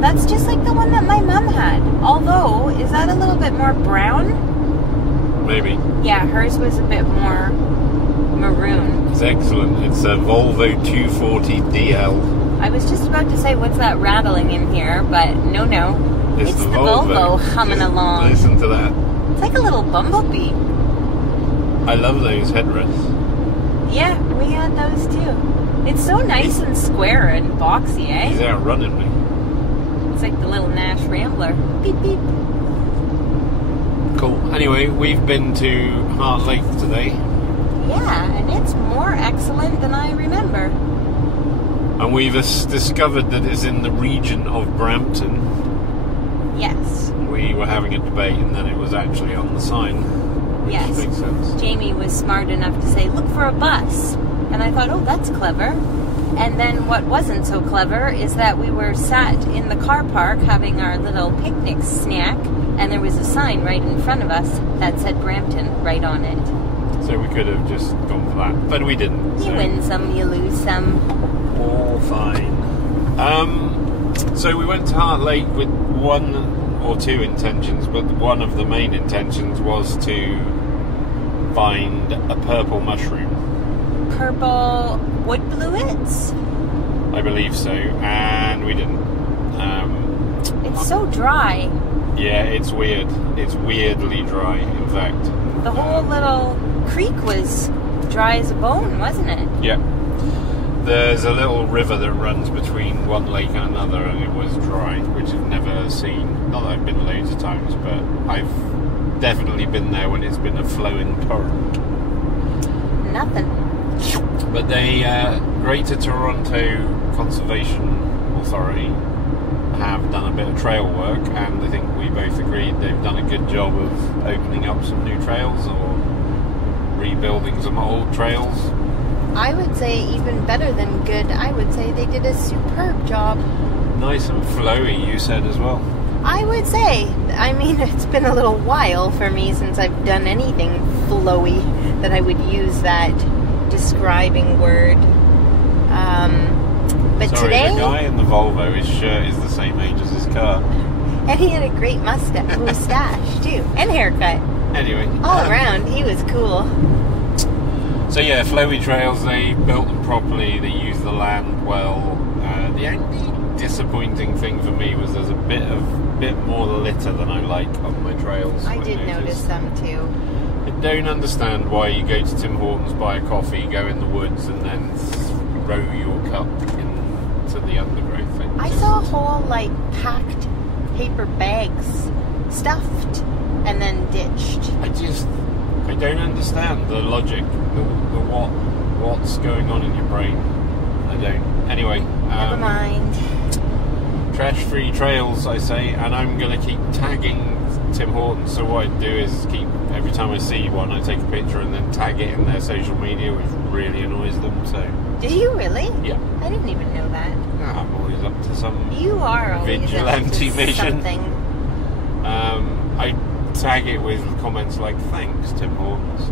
That's just like the one that my mum had. Although, is that a little bit more brown? Maybe. Yeah, hers was a bit more maroon. It's excellent. It's a Volvo 240 DL. I was just about to say, what's that rattling in here? But no. It's the Volvo humming along. Listen to that. It's like a little bumblebee. I love those headrests. Yeah, we had those too. It's so nice and square and boxy, eh? He's outrunning me. It's like the little Nash Rambler. Beep, beep. Cool. Anyway, we've been to Hart Lake today. Yeah, and it's more excellent than I remember. And we've discovered that it's in the region of Brampton. Yes. We were having a debate and then it was actually on the sign. Which yes. makes sense. Jamie was smart enough to say, look for a bus. And I thought, oh, that's clever. And then what wasn't so clever is that we were sat in the car park having our little picnic snack, and there was a sign right in front of us that said Brampton right on it. So we could have just gone for that, but we didn't. You win some, you lose some. All fine. So we went to Hart Lake with one or two intentions, but one of the main intentions was to find a purple mushroom. Purple wood bluets? I believe so, and we didn't. It's so dry. Yeah, it's weird. It's weirdly dry, in fact. The whole little creek was dry as a bone, wasn't it? Yeah. There's a little river that runs between one lake and another, and it was dry, which I've never seen. Not that I've been loads of times, but I've definitely been there when it's been a flowing torrent. Nothing. But the Greater Toronto Conservation Authority have done a bit of trail work, and I think we both agreed they've done a good job of opening up some new trails or rebuilding some old trails. I would say even better than good. I would say they did a superb job. Nice and flowy, you said as well. I would say. I mean, it's been a little while for me since I've done anything flowy that I would use that describing word. But sorry, today, the guy in the Volvo, his shirt is the same age as his car. And he had a great mustache too, and haircut. Anyway, all around, he was cool. So yeah, flowy trails. They built them properly. They used the land well. The only disappointing thing for me was there's a bit more litter than I like on my trails. I did notice them too. I don't understand why you go to Tim Hortons, buy a coffee, go in the woods, and then throw your cup into the undergrowth. I saw whole packed paper bags stuffed and then ditched. I don't understand the logic, what's going on in your brain. I don't. Anyway. Never mind. Trash-free trails, I say, and I'm going to keep tagging Tim Hortons. So what I do is every time I see one, I take a picture and then tag it in their social media, which really annoys them. So. Do you really? Yeah. I didn't even know that. I'm always up to some. You are always vigilante up to mission. Something. I tag it with comments like "Thanks, Tim Hortons."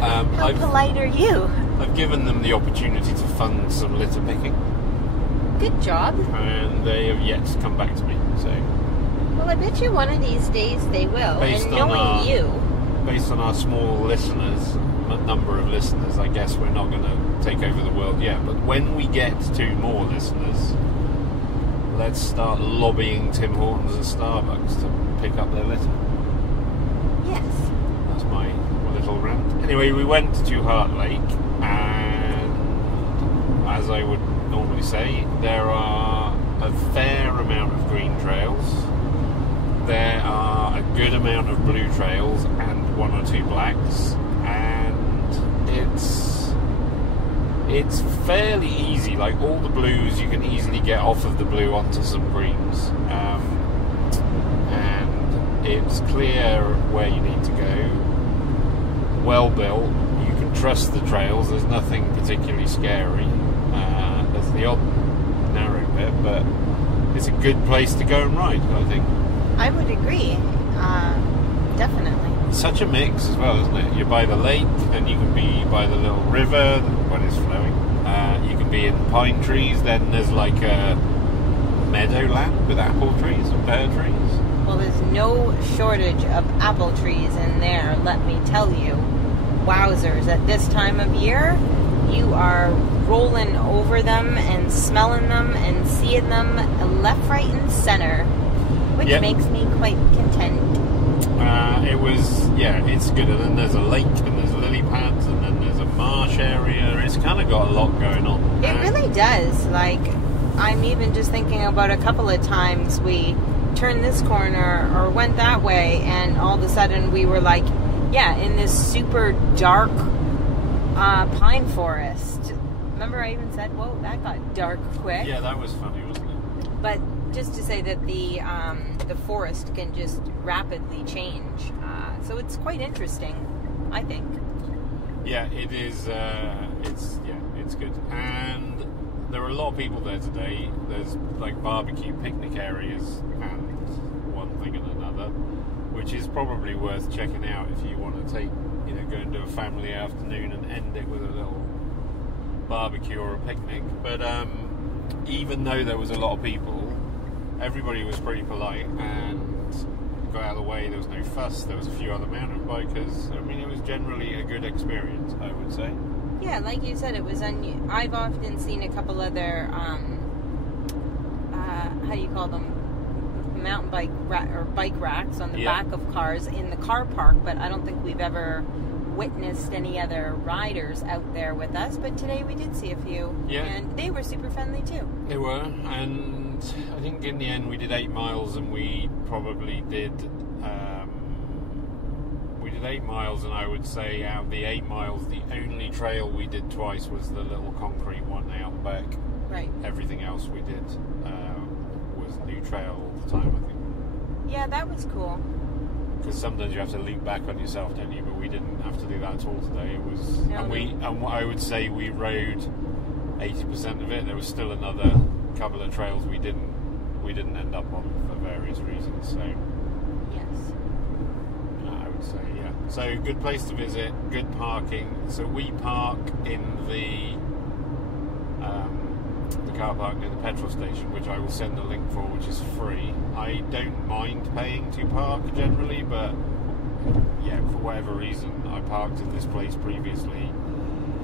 How polite are you? I've given them the opportunity to fund some litter picking. Good job. And they have yet to come back to me. So. Well, I bet you one of these days they will. Based and on knowing you. Based on our small number of listeners, I guess we're not going to take over the world yet. But when we get to more listeners, let's start lobbying Tim Hortons and Starbucks to pick up their litter. Yes. That's my little rant. Anyway, we went to Hart Lake, and as I would normally say, there are a fair amount of green trails. There are a good amount of blue trails and one or two blacks, and it's fairly easy. Like all the blues, you can easily get off of the blue onto some greens, and it's clear where you need to go. Well built. You can trust the trails. There's nothing particularly scary. the odd narrow bit, but it's a good place to go and ride, I think. I would agree. Definitely. It's such a mix as well, isn't it? You're by the lake, then you can be by the little river when it's flowing. You can be in pine trees, then there's like a meadowland with apple trees and pear trees. Well, there's no shortage of apple trees in there, let me tell you. Wowzers, at this time of year, you are rolling over them and smelling them and seeing them left, right, and center, which makes me quite content. It's good. And then there's a lake, and there's lily pads, and then there's a marsh area. It's kind of got a lot going on. It really does. Like, I'm even just thinking about a couple of times we turned this corner or went that way, and all of a sudden we were like, in this super dark pine forest. Remember I even said, whoa, that got dark quick. Yeah, that was funny, wasn't it? But just to say that the forest can just rapidly change. So it's quite interesting, I think. Yeah, it is. It's good. And there are a lot of people there today. There's like barbecue picnic areas and one thing and another, which is probably worth checking out if you want to go and do a family afternoon and end it with a little barbecue or a picnic. But even though there was a lot of people, everybody was pretty polite and got out of the way. There was no fuss. There was a few other mountain bikers. I mean, it was generally a good experience, I would say. Yeah, like you said, it was I've often seen a couple other how do you call them, mountain bike or bike racks on the back of cars in the car park, but I don't think we've ever witnessed any other riders out there with us. But today we did see a few, and they were super friendly too. They were, and I think in the end we did 8 miles, and we probably did 8 miles, and I would say out of the 8 miles, the only trail we did twice was the little concrete one out back. Right. Everything else we did was new trail all the time, I think. Yeah, that was cool. Because sometimes you have to leap back on yourself, don't you? But we didn't have to do that at all today. It was, and I would say we rode 80% of it. There was still another couple of trails we didn't end up on for various reasons. So yes, I would say So good place to visit, good parking. So we park in the car park near the petrol station, which I will send a link for, which is free. I don't mind paying to park generally, but for whatever reason, I parked in this place previously.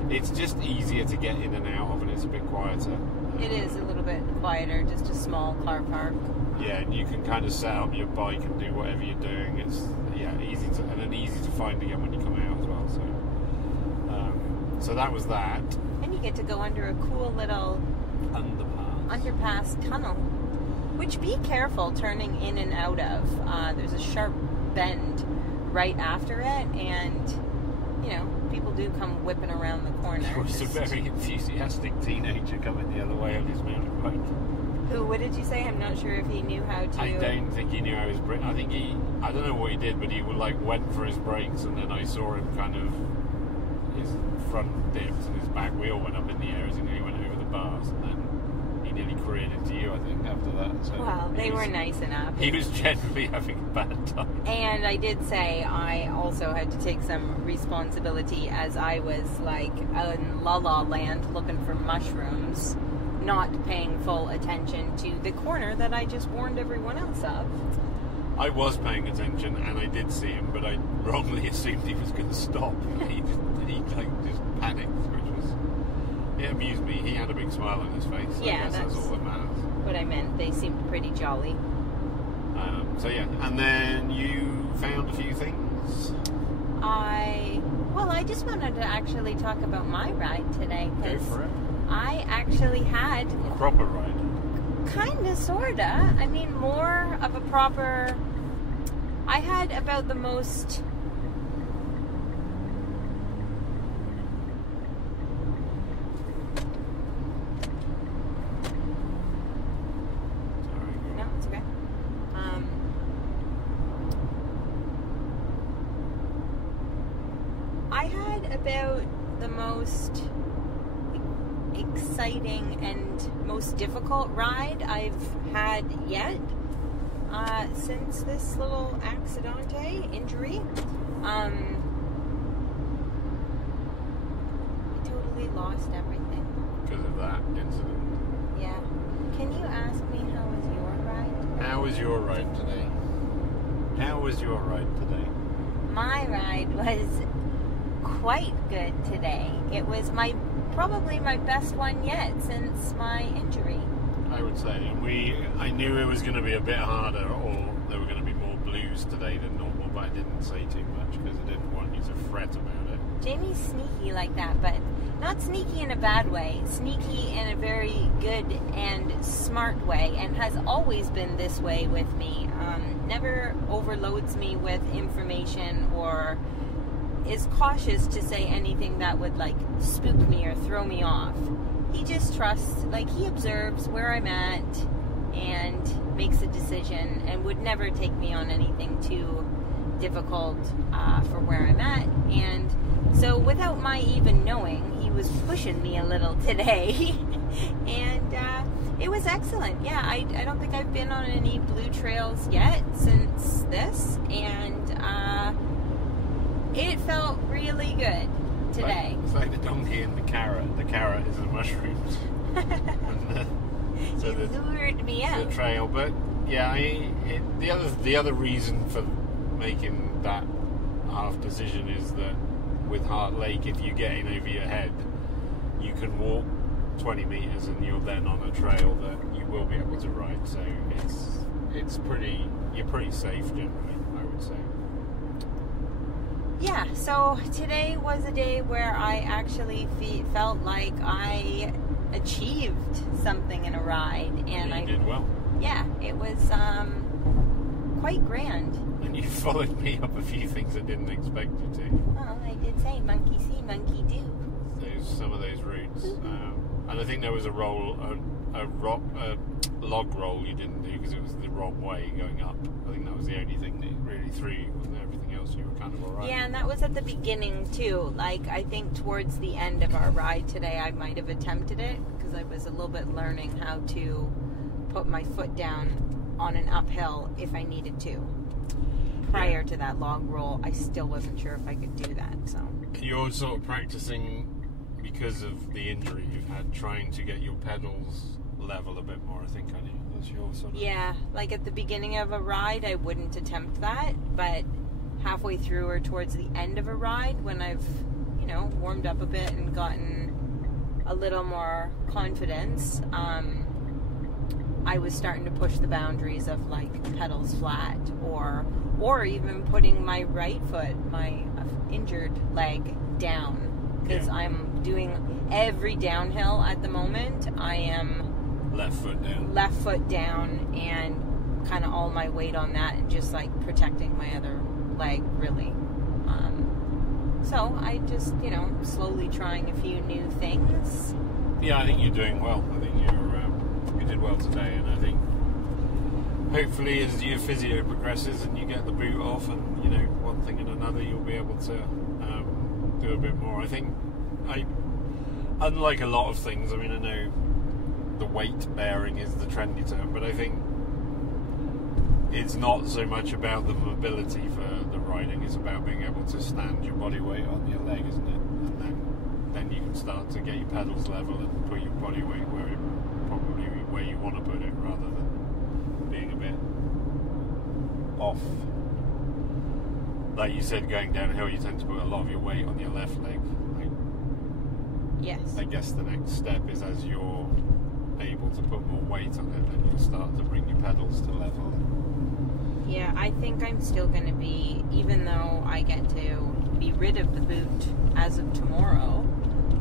It's just easier to get in and out of, and it's a bit quieter. It is a little bit quieter, just a small car park. Yeah, and you can kind of set up your bike and do whatever you're doing. It's easy to find again when you come out as well. So that was that. And you get to go under a cool little underpass tunnel, which be careful turning in and out of. There's a sharp bend right after it, and people do come whipping around the corner. There was a very enthusiastic teenager coming the other way on his mountain bike. Who? What did you say? I'm not sure if he knew how to. I don't think he knew how his brake. I don't know what he did, but he went for his brakes, and then I saw him kind of, his front dipped and his back wheel went up in the air as he nearly went over the bars, and then he nearly careered into you, I think, after that. So well, they were nice enough. He was generally having a bad time. And I did say I also had to take some responsibility, as I was in La La Land looking for mushrooms, not paying full attention to the corner that I just warned everyone else of. I was paying attention, and I did see him, but I wrongly assumed he was going to stop. He just panicked, which was, it amused me. He had a big smile on his face. So I guess that's all that matters. What I meant. They seemed pretty jolly. And then you found a few things. I just wanted to actually talk about my ride today. Go for it. I actually had a proper ride. Kinda, sorta. I mean, more of a proper. I had about the most. No, it's okay. I had about the most exciting and most difficult ride I've had yet since this little accidente injury. I totally lost everything. Because of that incident. Yeah. Can you ask me how was your ride today? How was your ride today? How was your ride today? My ride was quite good today. It was probably my best one yet since my injury. I would say. And I knew it was going to be a bit harder, or there were going to be more blues today than normal, but I didn't say too much because I didn't want you to fret about it. Jamie's sneaky like that, but not sneaky in a bad way. Sneaky in a very good and smart way, and has always been this way with me. Never overloads me with information or is cautious to say anything that would like spook me or throw me off. He just trusts, like he observes where I'm at and makes a decision and would never take me on anything too difficult for where I'm at. And so without my even knowing, he was pushing me a little today. And it was excellent. Yeah, I don't think I've been on any blue trails yet since this. And it felt really good today. It's like the donkey and the carrot. The carrot is the mushrooms. So you lured me out. The trail. But yeah, the other reason for making that half decision is that with Heart Lake, if you get in over your head, you can walk 20 metres and you're then on a trail that you will be able to ride. So you're pretty safe generally, I would say. Yeah, so today was a day where I actually felt like I achieved something in a ride, and you did well. Yeah, it was quite grand. And you followed me up a few things I didn't expect you to. Well, I did say monkey see, monkey do. Some of those routes, and I think there was a log roll you didn't do because it was the wrong way going up. I think that was the only thing that really threw you. Wasn't it? Everything else you were kind of alright. Yeah, and that was at the beginning too. Like I think towards the end of our ride today, I might have attempted it because I was a little bit learning how to put my foot down on an uphill if I needed to. Prior to that log roll, I still wasn't sure if I could do that. So you're sort of practicing because of the injury you've had, trying to get your pedals level a bit more, I think, aren't you? That's your sort of... Yeah, like at the beginning of a ride, I wouldn't attempt that, but halfway through or towards the end of a ride, when I've, warmed up a bit and gotten a little more confidence, I was starting to push the boundaries of like pedals flat or even putting my right foot, my injured leg, down. Because I'm doing every downhill at the moment. I am left foot down and kind of all my weight on that and just like protecting my other leg really. So I just, slowly trying a few new things. Yeah, I think you're doing well. I think you did well today, and I think hopefully as your physio progresses and you get the boot off and, one thing and another, you'll be able to do a bit more. I think unlike a lot of things, I mean, I know the weight bearing is the trendy term, but I think it's not so much about the mobility for the riding, it's about being able to stand your body weight on your leg, isn't it? And then you can start to get your pedals level and put your body weight where you want to put it, rather than being a bit off. Like you said, going downhill, you tend to put a lot of your weight on your left leg. Yes. I guess the next step is as you're able to put more weight on it, then you'll start to bring your pedals to level. Yeah, I think I'm still going to be, even though I get to be rid of the boot as of tomorrow,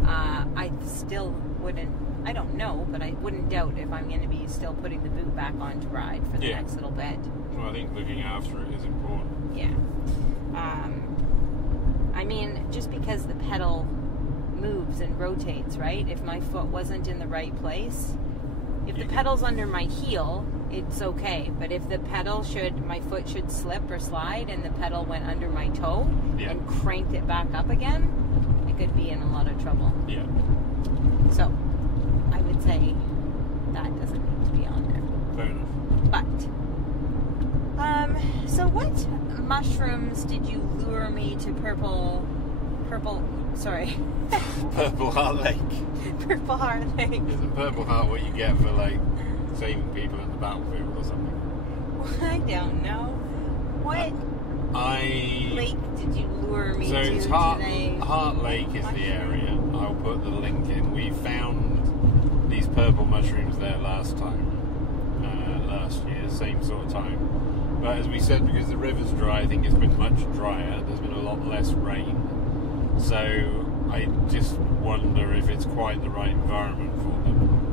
I still wouldn't, I don't know, but I wouldn't doubt if I'm going to be still putting the boot back on to ride for the next little bit. Well, I think looking after it is important. Yeah. I mean, just because the pedal moves and rotates, right? If my foot wasn't in the right place, if the pedal's under my heel, it's okay. But if the pedal my foot should slip or slide and the pedal went under my toe and cranked it back up again, I could be in a lot of trouble. Yeah. So, I would say that doesn't need to be on there. Fair enough. But, so what mushrooms did you lure me to Purple Purple Heart Lake. Purple Heart Lake? Isn't Purple Heart what you get for, like, saving people in the battlefield or something? I don't know. What lake did you lure me so to it's today? Heart Lake is the area. I'll put the link in. We found these purple mushrooms there last year, same sort of time. But as we said, because the river's dry, I think it's been much drier. There's been a lot less rain. So I just wonder if it's quite the right environment for them.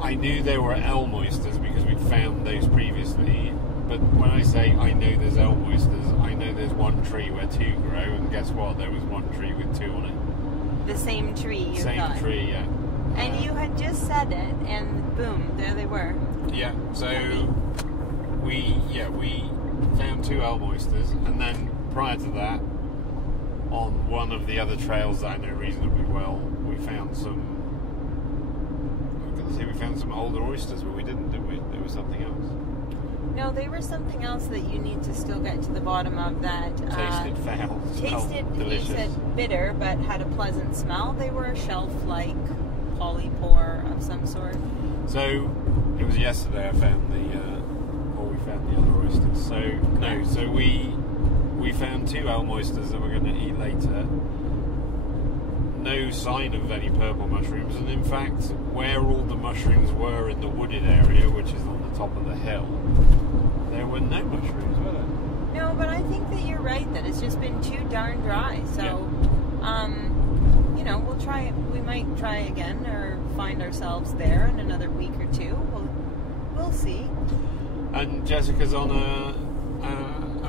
I knew there were elm oysters because we'd found those previously. But when I say I know there's elm oysters, I know there's one tree where two grow, and guess what? There was one tree with two on it. The same tree you Same thought. tree, yeah. And you had just said it, and boom, there they were. Yeah, so we found two elm oysters, and then prior to that, on one of the other trails that I know reasonably well, we found some older oysters, but we didn't, did we? There was something else. No, they were something else that you need to still get to the bottom of that. Tasted foul. Tasted, delicious. you said bitter, but had a pleasant smell. They were a shelf-like polypore of some sort. So, it was yesterday I found we found the other oysters. So we found two elm oysters that we're going to eat later. No sign of any purple mushrooms, and in fact, where all the mushrooms were in the wooded area, which is on the top of the hill, there were no mushrooms, were there? No, but I think that you're right, that it's just been too darn dry. So, we'll try it. We might try again or find ourselves there in another week or two. We'll see. And Jessica's on a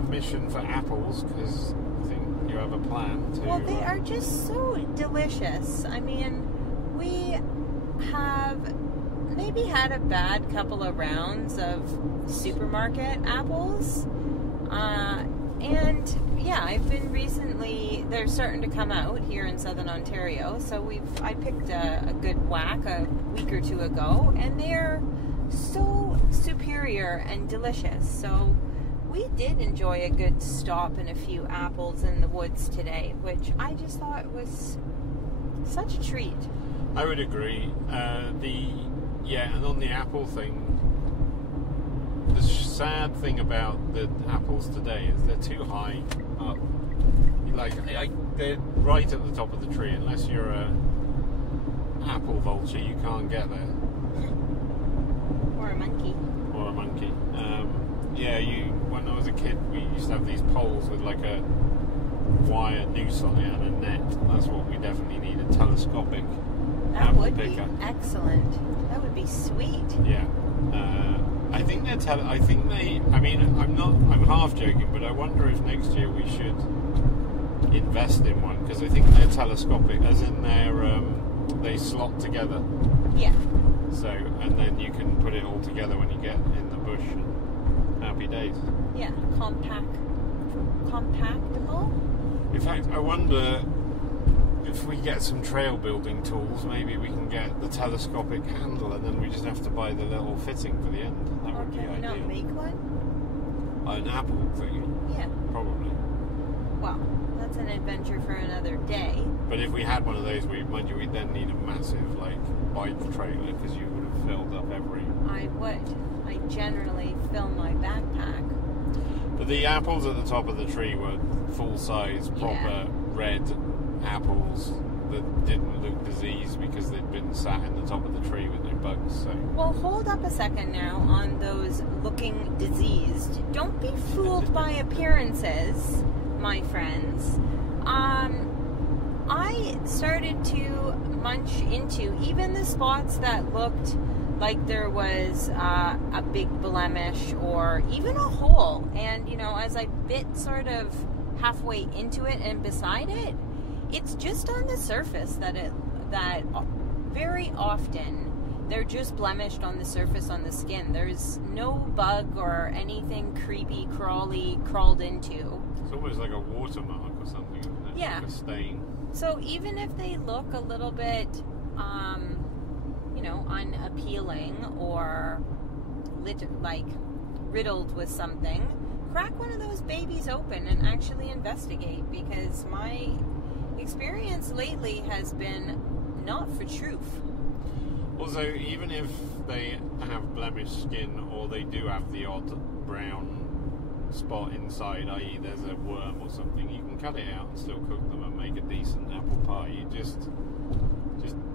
mission for apples, because I think you have a plan to... Well, they are just so delicious. I mean, we have maybe had a bad couple of rounds of supermarket apples. And yeah, I've been recently, they're starting to come out here in Southern Ontario. So I picked a good whack a week or two ago, and they're so superior and delicious. So we did enjoy a good stop and a few apples in the woods today, which I just thought was such a treat. I would agree. And on the apple thing, the sad thing about the apples today is they're too high up. They're right at the top of the tree. Unless you're a apple vulture, you can't get there. Or a monkey. When I was a kid, we used to have these poles with like a wire noose on it and a net. That's what we definitely need, a telescopic apple picker. That would be excellent. That would be sweet. Yeah. I'm half joking, but I wonder if next year we should invest in one, because I think they're telescopic, as in they slot together. Yeah. So, and then you can put it all together when you get in the bush. Happy days. Yeah, compactable. In fact, I wonder if we get some trail building tools, maybe we can get the telescopic handle, and then we just have to buy the little fitting for the end. That would be ideal. Not make one? An apple thing? Yeah. Probably. Well, that's an adventure for another day. But if we had one of those, we'd then need a massive, bike trailer, because you would have filled up every... I would. I generally fill my backpack. But the apples at the top of the tree were full-size, proper red apples that didn't look diseased because they'd been sat in the top of the tree with no bugs. So. Well, hold up a second now on those looking diseased. Don't be fooled by appearances, my friends. I started to munch into even the spots that looked like there was a big blemish or even a hole. And, as I bit sort of halfway into it and beside it, it's just on the surface that very often they're just blemished on the surface on the skin. There's no bug or anything creepy, crawled into. It's almost like a watermark or something, isn't it? Yeah. Like a stain. So even if they look a little bit, unappealing or riddled with something, crack one of those babies open and actually investigate, because my experience lately has been not for truth. Also, even if they have blemished skin or they do have the odd brown spot inside, i.e. there's a worm or something, you can cut it out and still cook them and make a decent apple pie. You just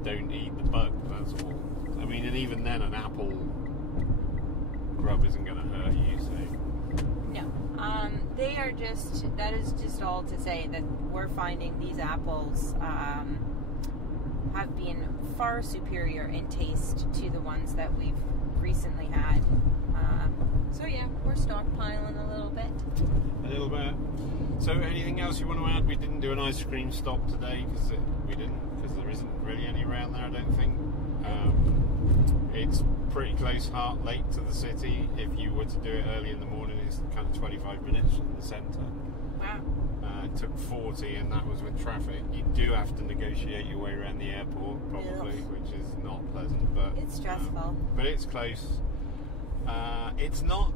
don't eat the bug, that's all. I mean, and even then an apple grub isn't going to hurt you, so... No. That is just all to say that we're finding these apples have been far superior in taste to the ones that we've recently had. So yeah, we're stockpiling a little bit. A little bit. So anything else you want to add? We didn't do an ice cream stop today because there isn't really any around there, I don't think. It's pretty close Hart Lake to the city. If you were to do it early in the morning, it's kind of 25 minutes from the centre. Wow. It took 40, and that was with traffic. You do have to negotiate your way around the airport, probably, which is not pleasant. But it's stressful. But it's close. It's not,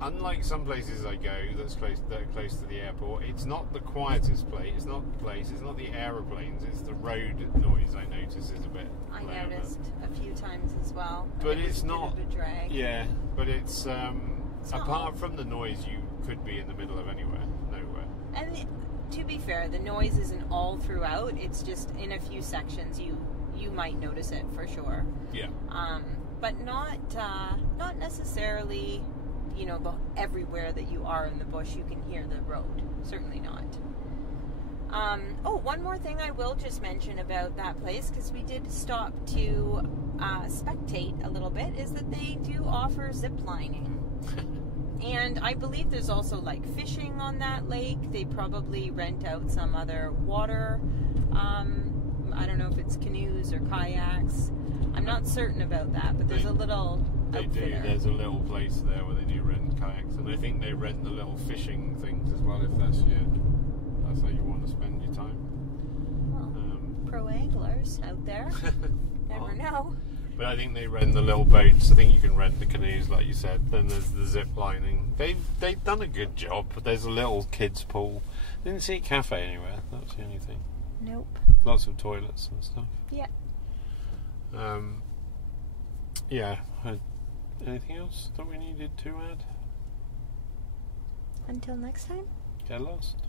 unlike some places I go that are close to the airport, it's not the quietest place. It's not the aeroplanes. It's the road noise I notice is a bit I louder. noticed a few times as well. But a it's not bit of a drag. Yeah, but it's apart not. from the noise, you could be in the middle of nowhere. And to be fair, the noise isn't all throughout. It's just in a few sections you might notice it for sure. Yeah. But not necessarily, everywhere that you are in the bush you can hear the road. Certainly not. One more thing I will just mention about that place, because we did stop to spectate a little bit, is that they do offer zip lining. And I believe there's also fishing on that lake. They probably rent out some other water. I don't know if it's canoes or kayaks. I'm not certain about that, but there's a little outfitter. Do. There's a little place there where they do rent kayaks, and I think they rent the little fishing things as well, if that's how you want to spend your time. Well, pro anglers out there. Never know. But I think they rent the little boats. I think you can rent the canoes, like you said. Then there's the zip lining. They've done a good job. But there's a little kids pool. Didn't see a cafe anywhere. That's the only thing. Nope. Lots of toilets and stuff. Yeah. Anything else that we needed to add? Until next time. Get lost.